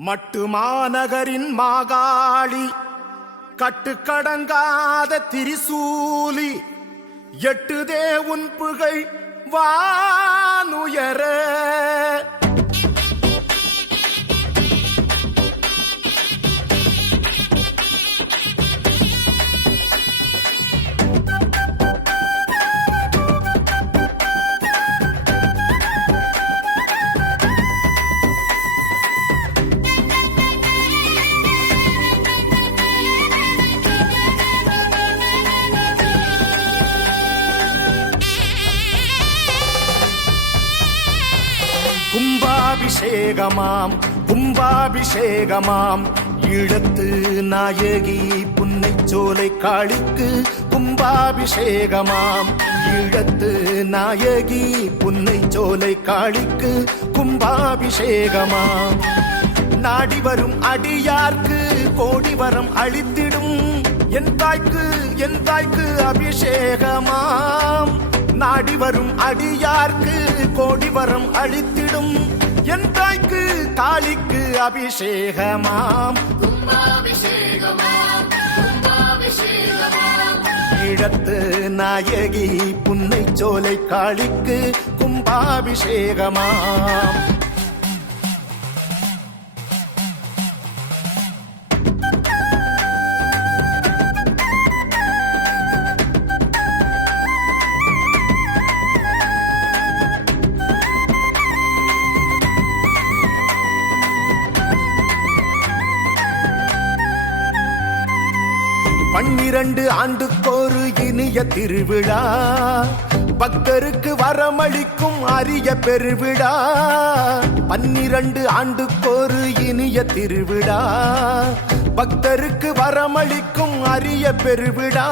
மட்டு மாநகரின் மாகாளி கட்டுக்கடங்காத திரிசூலி எட்டு தேவுன் புகழ் வா அபிஷேகமாம் கும்பாபிஷேகமாம். ஈழத்து நாயகி புன்னை சோலை காளிக்கு கும்பாபிஷேகமாம். ஈழத்து நாயகி புன்னை சோலை காளிக்கு கும்பாபிஷேகமாம். நாடி வரும் அடியார்க்கு கோடி வரம் அளித்திடும். என் தாய்க்கு என் தாய்க்கு அபிஷேகமாம். நாடி வரும் அடியார்க்கு கோடி வரம் அளித்திடும். என் தாய்க்கு காளிக்கு அபிஷேகமாம். இடத்து நாயகி புன்னை சோலை காளிக்கு கும்பாபிஷேகமாம். பன்னிரண்டு ஆண்டுக்கோரு இனிய திருவிழா. பக்தருக்கு வரமளிக்கும் அரிய பெருவிழா. பன்னிரண்டு ஆண்டுக்கோரு இனிய திருவிழா. பக்தருக்கு வரமளிக்கும் அரிய பெருவிழா.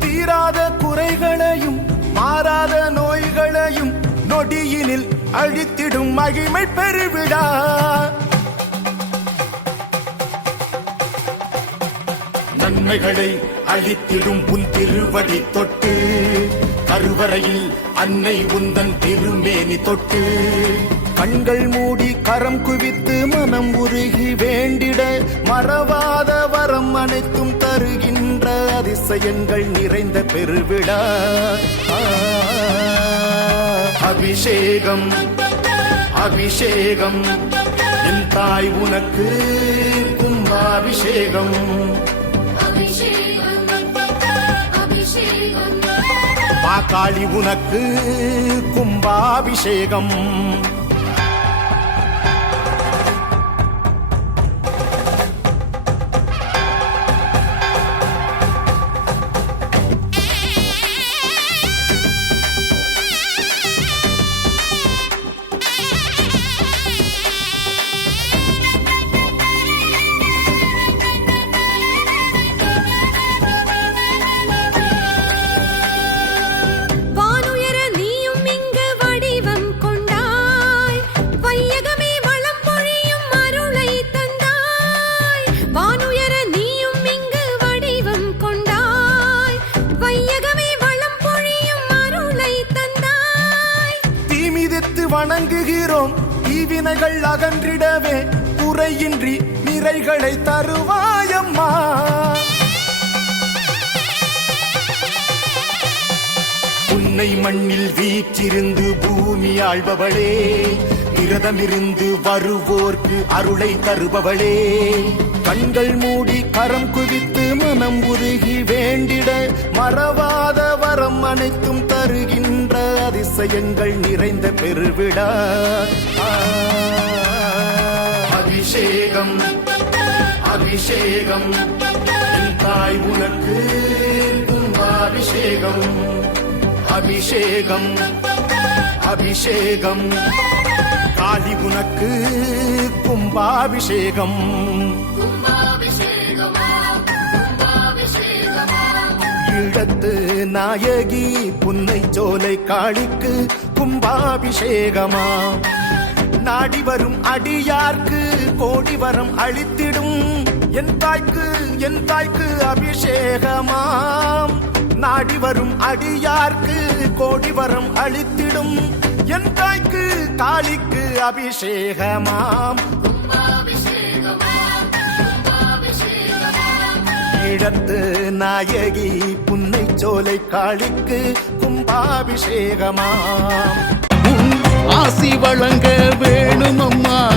தீராத குறைகளையும் மாறாத நோய்களையும் நொடியினில் அழித்திடும் மகிமை பெருவிழா. நன்மைகளை அழித்திடும் உன் திருவடி தொட்டு. கருவறையில் அன்னை உந்தன் திருமேனி தொட்டு. கண்கள் மூடி கரம் குவித்து மனம் உருகி வேண்டிட. மறவாத வரம் அனைத்தும் தருகின்ற அதிசயங்கள் நிறைந்த பெருவிழா அபிஷேகம் அபிஷேகம். என் தாய் உனக்கு கும்பாபிஷேகம். மாகாளி உனக்கு கும்பாபிஷேகம். வணங்குகிறோம். தீவினைகள் அகன்றிடவே குறையின்றி நிறைகளை தருவாயம்மா. உன்னை மண்ணில் வீற்றிருந்து பூமி ஆழ்பவளே விரதமிருந்து வருவோர்க்கு அருளை தருபவளே. கண்கள் மூடி கரம் குவித்து மனம் உருகி வேண்டிட மறவாத வரம் அனைத்தும் தருகின்ற அதிசயங்கள் நிறைந்த பெருவிழா. அபிஷேகம் அபிஷேகம். தாய் உனக்கு கும்பாபிஷேகம். அபிஷேகம் அபிஷேகம். காளி உனக்கு கும்பாபிஷேகம். ஈழத்து நாயகி புன்னை சோலை காளிக்கு கும்பாபிஷேகமா? நாடி வரும் அடியார்க்கு கோடி வரம் அளித்திடும். என் தாய்க்கு என் தாய்க்கு அபிஷேகமாம் நாடி வரும் அடியார்க்கு கோடி வரம் அளித்திடும். என் தாய்க்கு காளிக்கு அபிஷேகமாம். தமிழத்து நாயகி புன்னை சோலை காளிக்கு கும்பாபிஷேகமாம். ஆசி வழங்க வேணுமம்மா.